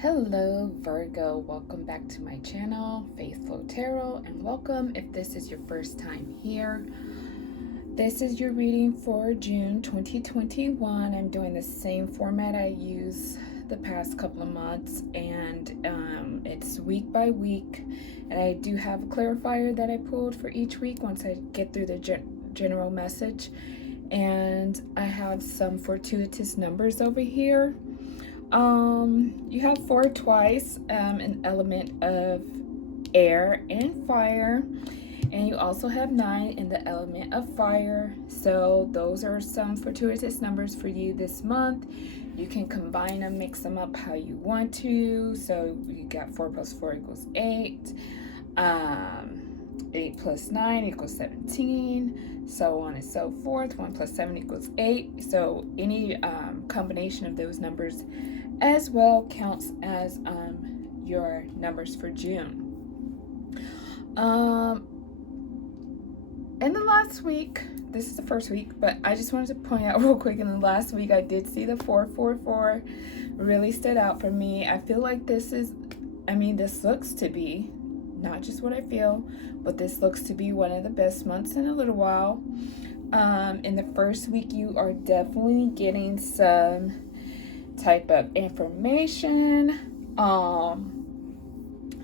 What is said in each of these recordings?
Hello Virgo, welcome back to my channel, Faithful Tarot, and welcome if this is your first time here. This is your reading for June 2021. I'm doing the same format I use the past couple of months, and it's week by week, and I do have a clarifier that I pulled for each week once I get through the general message, and I have some fortuitous numbers over here. You have 4 twice, an element of air and fire, and you also have 9 in the element of fire. So those are some fortuitous numbers for you this month. You can combine them, mix them up how you want to. So you got 4 plus 4 equals 8. 8 plus 9 equals 17, so on and so forth. 1 plus 7 equals 8. So any combination of those numbers as well counts as your numbers for June. In the last week, this is the first week, but I just wanted to point out real quick, in the last week I did see the 444 really stood out for me. I feel like this looks to be, not just what I feel, but this looks to be one of the best months in a little while. In the first week, you are definitely getting some type of information.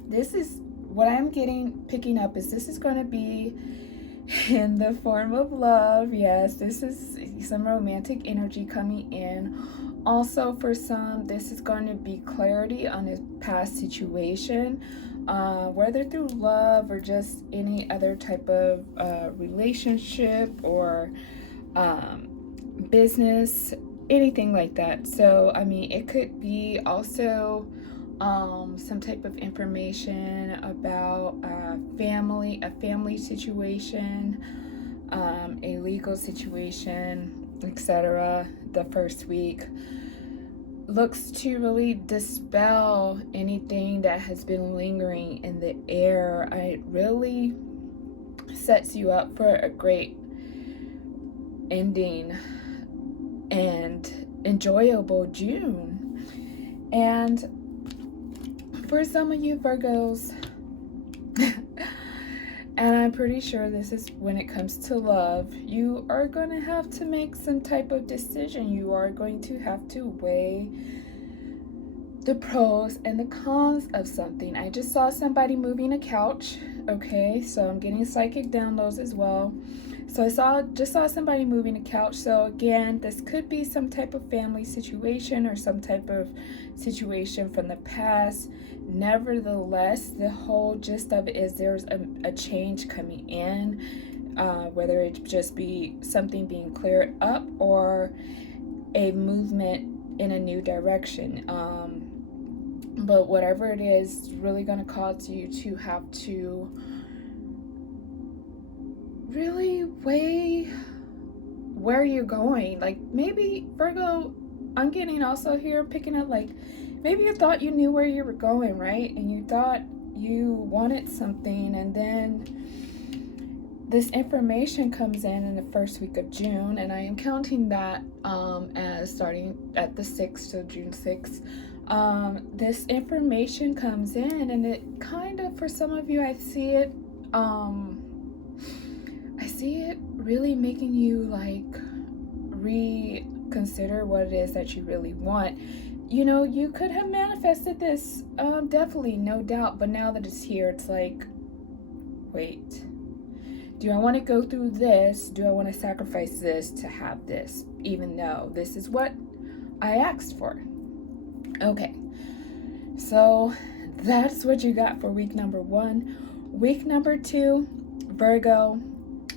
This is what I'm picking up is this is going to be in the form of love. Yes, this is some romantic energy coming in. Also, for some, this is going to be clarity on a past situation, whether through love or just any other type of relationship or business, anything like that. So, it could be also some type of information about a family situation, a legal situation, etc. The first week looks to really dispel anything that has been lingering in the air. It really sets you up for a great ending and enjoyable June. And for some of you Virgos, and I'm pretty sure this is when it comes to love, you are going to have to make some type of decision. You are going to have to weigh the pros and the cons of something. I just saw somebody moving a couch. Okay, so I'm getting psychic downloads as well. So I just saw somebody moving a couch. So again, this could be some type of family situation or some type of situation from the past. Nevertheless, the whole gist of it is there's a change coming in, whether it just be something being cleared up or a movement in a new direction. But whatever it is, it's really going to cause you to have to really weigh where you're going. Like, maybe Virgo, I'm getting also here picking up, like, maybe you thought you knew where you were going, right? And you thought you wanted something, and then this information comes in the first week of June, and I am counting that as starting at the 6th, so June 6th. This information comes in, and it kind of, for some of you, I see it really making you like reconsider what it is that you really want. You know, you could have manifested this, definitely, no doubt, but now that it's here, it's like, wait, do I want to go through this? Do I want to sacrifice this to have this, even though this is what I asked for? Okay, so that's what you got for week number 1. Week number 2, Virgo.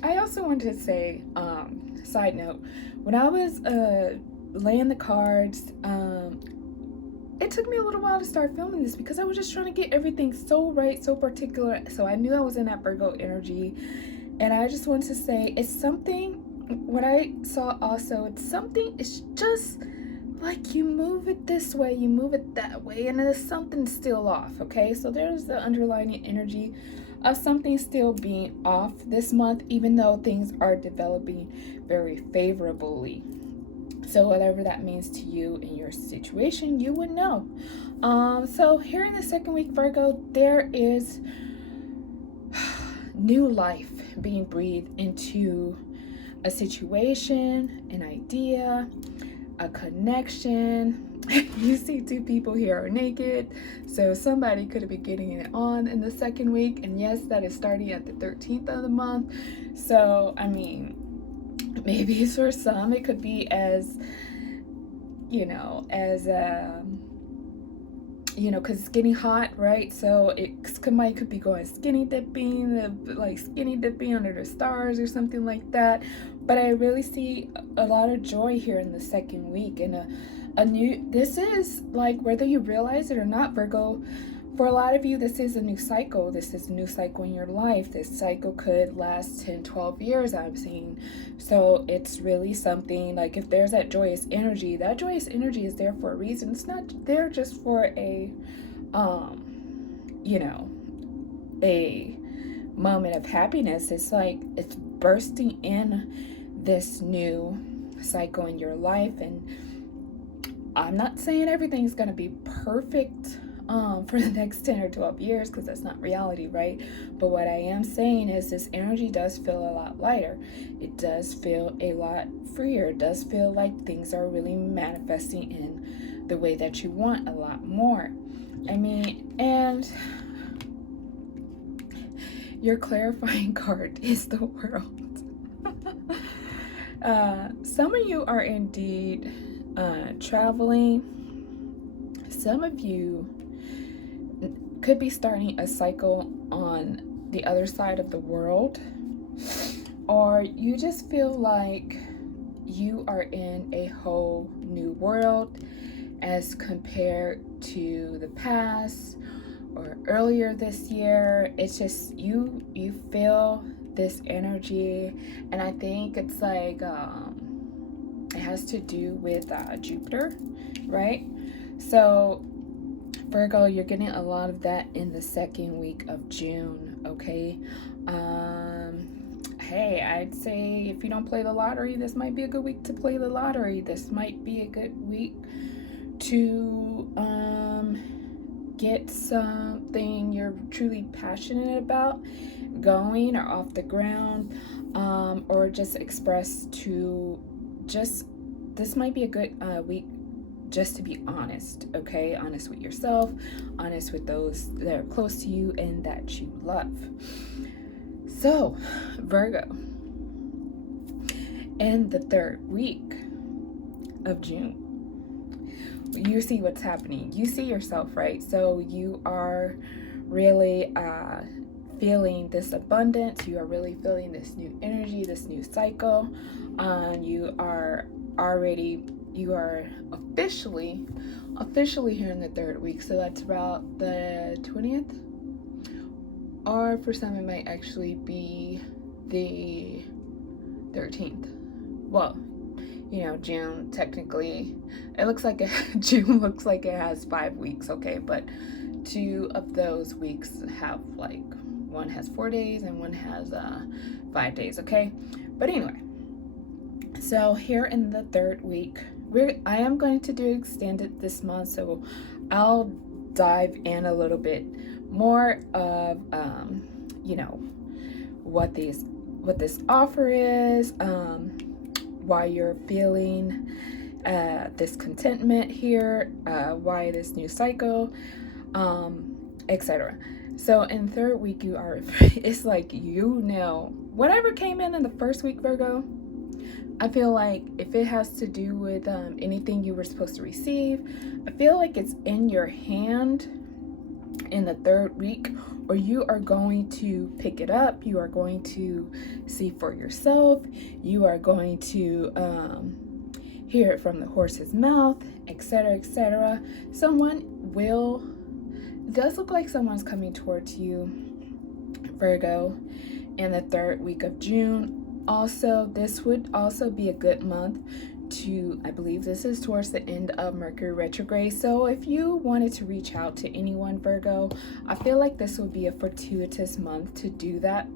I also wanted to say, side note, when I was laying the cards, it took me a little while to start filming this because I was just trying to get everything so right, so particular. So I knew I was in that Virgo energy, and I just wanted to say it's something. What I saw also, it's just like you move it this way, you move it that way, and there's something still off. Okay, so there's the underlying energy of something still being off this month, even though things are developing very favorably. So whatever that means to you in your situation, you would know. So here in the second week, Virgo, there is new life being breathed into a situation, an idea, a connection. You see two people here are naked, so somebody could have been getting it on in the second week, and yes, that is starting at the 13th of the month. So I mean, maybe for some it could be as, you know, as you know, because it's getting hot, right? So somebody could be going skinny dipping, like skinny dipping under the stars or something like that. But I really see a lot of joy here in the second week, and a new, this is like, whether you realize it or not, Virgo, for a lot of you, this is a new cycle. This is a new cycle in your life. This cycle could last 10, 12 years, I'm seeing. So it's really something, like, if there's that joyous energy is there for a reason. It's not there just for a, you know, a moment of happiness. It's like it's bursting in this new cycle in your life. And I'm not saying everything's going to be perfect for the next 10 or 12 years, because that's not reality, right? But what I am saying is this energy does feel a lot lighter. It does feel a lot freer. It does feel like things are really manifesting in the way that you want a lot more. I mean, and your clarifying card is the World. Some of you are indeed traveling. Some of you could be starting a cycle on the other side of the world, or you just feel like you are in a whole new world as compared to the past or earlier this year. It's just you feel this energy, and I think it's like it has to do with Jupiter, right? So Virgo, you're getting a lot of that in the second week of June, okay? Hey, I'd say if you don't play the lottery, this might be a good week to play the lottery. This might be a good week to get something you're truly passionate about going or off the ground, or just express to this might be a good week just to be honest, okay? Honest with yourself, honest with those that are close to you and that you love. So, Virgo, in the third week of June, you see what's happening. You see yourself, right? So you are really feeling this abundance. You are really feeling this new energy, this new cycle. You are officially here in the third week. So that's about the 20th, or for some it might actually be the 13th. Well, you know, June technically, it looks like June looks like it has 5 weeks, okay? But 2 of those weeks have, like, one has 4 days and one has 5 days, okay? But anyway, so here in the third week, I am going to do extended this month, so I'll dive in a little bit more of you know, what this offer is, why you're feeling this contentment here, why this new cycle, etc. So in third week, you are it's like, you know, whatever came in the first week, Virgo, I feel like if it has to do with anything you were supposed to receive, I feel like it's in your hand in the third week, or you are going to pick it up. You are going to see for yourself. You are going to hear it from the horse's mouth, etc., etc. It does look like someone's coming towards you, Virgo, in the third week of June. Also, this would also be a good month to, I believe this is towards the end of Mercury retrograde. So if you wanted to reach out to anyone, Virgo, I feel like this would be a fortuitous month to do that.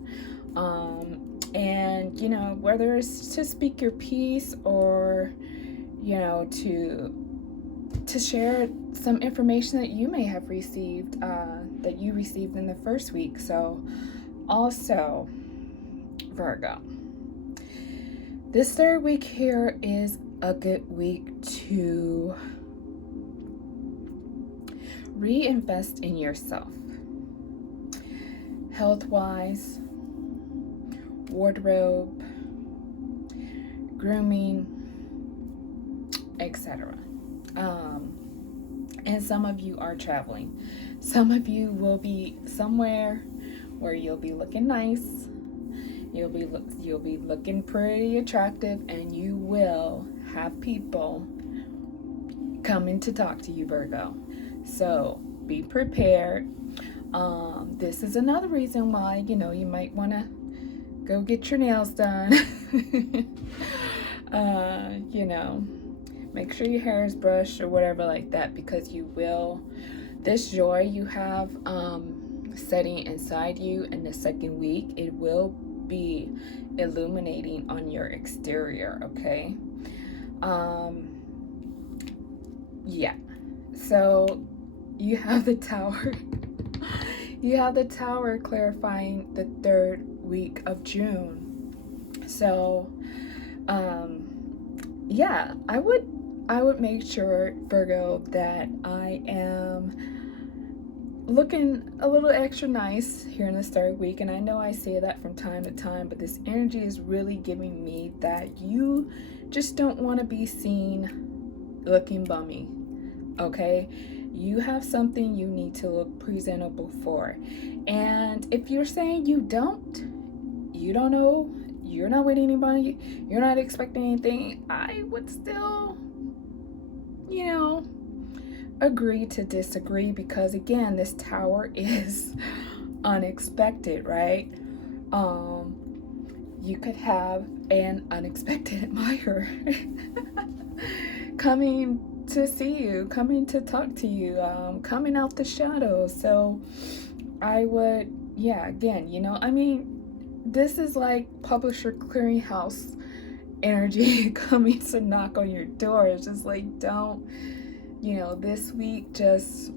And, you know, whether it's to speak your piece or, you know, to share some information that you may have received, that you received in the first week. So also, Virgo, this third week here is a good week to reinvest in yourself, health-wise, wardrobe, grooming, etc. And some of you are traveling. Some of you will be somewhere where you'll be looking nice. You'll be looking pretty attractive, and you will have people coming to talk to you, Virgo. So be prepared. This is another reason why, you know, you might want to go get your nails done. You know, make sure your hair is brushed or whatever like that, because you will, this joy you have setting inside you in the second week, it will be illuminating on your exterior, okay? Yeah. So you have the Tower. You have the Tower clarifying the third week of June. So, yeah, I would make sure, Virgo, that I am looking a little extra nice here in this third week. And I know I say that from time to time, but this energy is really giving me that you just don't want to be seen looking bummy, okay? You have something you need to look presentable for. And if you're saying you don't know, you're not with anybody, you're not expecting anything, I would still, you know, agree to disagree, because again, this Tower is unexpected, right? You could have an unexpected admirer coming to see you, coming to talk to you, coming out the shadows. So I would, yeah, again, you know, I mean, this is like publisher clearinghouse energy coming to knock on your door. It's just like, don't, you know, this week, just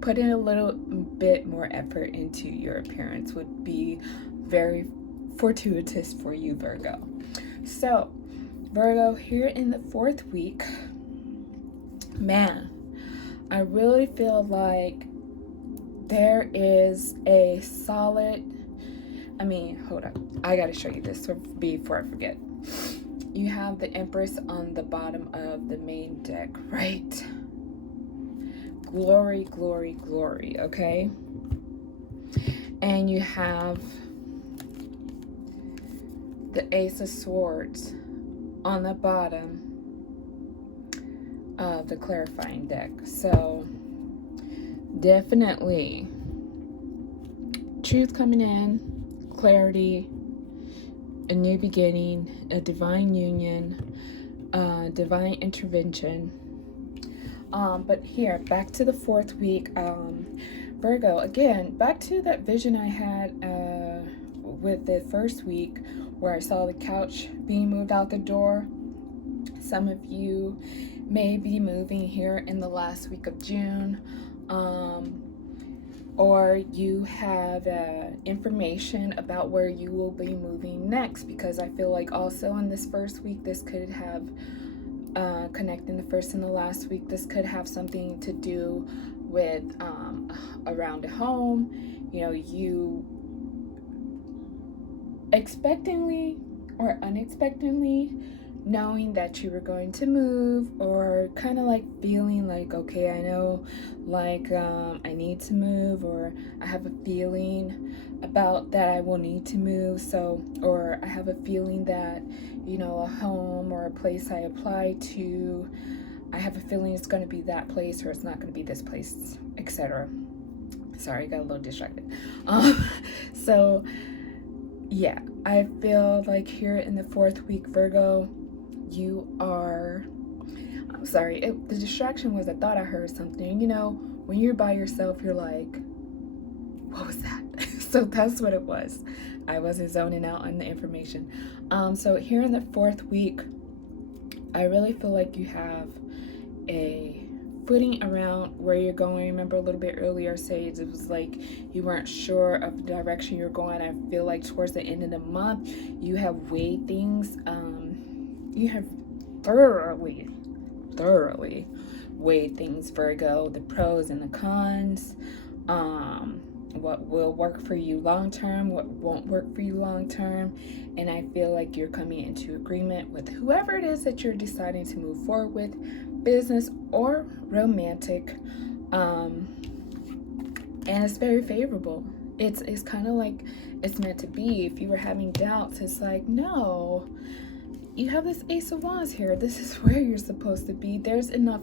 put in a little bit more effort into your appearance would be very fortuitous for you, Virgo. So, Virgo, here in the fourth week, man, I really feel like there is a solid, hold up, I gotta show you this before I forget. You have the Empress on the bottom of the main deck, right? Glory, glory, glory, okay? And you have the Ace of Swords on the bottom of the clarifying deck. So definitely truth coming in, clarity, a new beginning, a divine union, divine intervention. But here, back to the fourth week, Virgo, again, back to that vision I had with the first week where I saw the couch being moved out the door. Some of you may be moving here in the last week of June, or you have information about where you will be moving next, because I feel like also in this first week, this could have connecting the first and the last week, this could have something to do with around a home, you know, you expectantly or unexpectedly knowing that you were going to move, or kind of like feeling like, okay, I know, like I need to move, or I have a feeling about that I will need to move. So, or I have a feeling that, you know, a home or a place I apply to, I have a feeling it's going to be that place, or it's not going to be this place, etc. Sorry, I got a little distracted. So yeah, I feel like here in the fourth week, Virgo, you are, I'm sorry, the distraction was, I thought I heard something. You know, when you're by yourself, you're like, what was that? So that's what it was. I wasn't zoning out on the information. So here in the fourth week, I really feel like you have a footing around where you're going. Remember a little bit earlier, Sage, it was like you weren't sure of the direction you're going. I feel like towards the end of the month, you have weighed things. You have thoroughly weighed things, Virgo, the pros and the cons, what will work for you long term, what won't work for you long term. And I feel like you're coming into agreement with whoever it is that you're deciding to move forward with, business or romantic. And it's very favorable. It's kind of like it's meant to be. If you were having doubts, it's like, no, you have this Ace of Wands here. This is where you're supposed to be. There's enough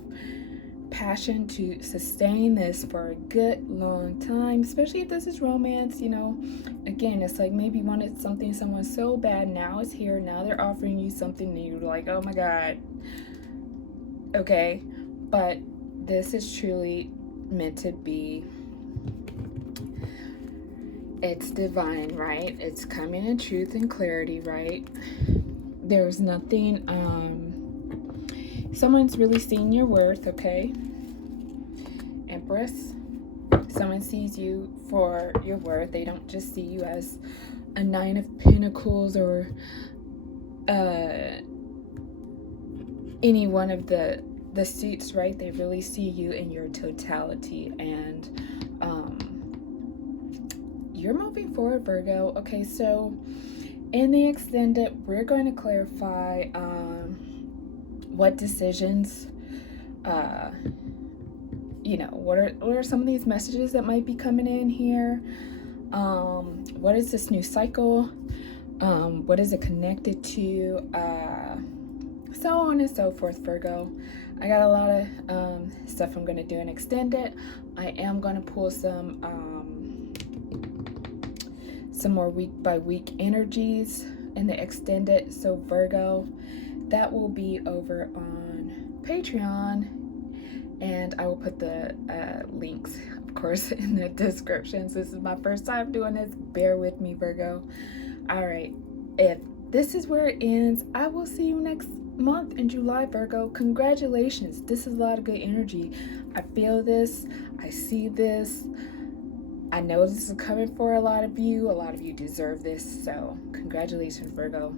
passion to sustain this for a good long time, especially if this is romance. You know, again, it's like maybe you wanted something, someone so bad, now it's here, now they're offering you something new, like, oh my god, okay. But this is truly meant to be. It's divine, right? It's coming in truth and clarity, right? There's nothing, someone's really seeing your worth, okay? Empress. Someone sees you for your worth. They don't just see you as a Nine of Pentacles or any one of the suits, right? They really see you in your totality, and you're moving forward, Virgo. Okay, so in the extended, we're going to clarify what decisions, you know, what are some of these messages that might be coming in here? What is this new cycle? What is it connected to? So on and so forth, Virgo. I got a lot of stuff I'm going to do in extended. I am going to pull some more week by week energies in the extended. So Virgo, that will be over on Patreon, and I will put the links, of course, in the descriptions. This is my first time doing this. Bear with me, Virgo. All right. If this is where it ends, I will see you next month in July, Virgo. Congratulations. This is a lot of good energy. I feel this. I see this. I know this is coming for a lot of you. A lot of you deserve this. So congratulations, Virgo.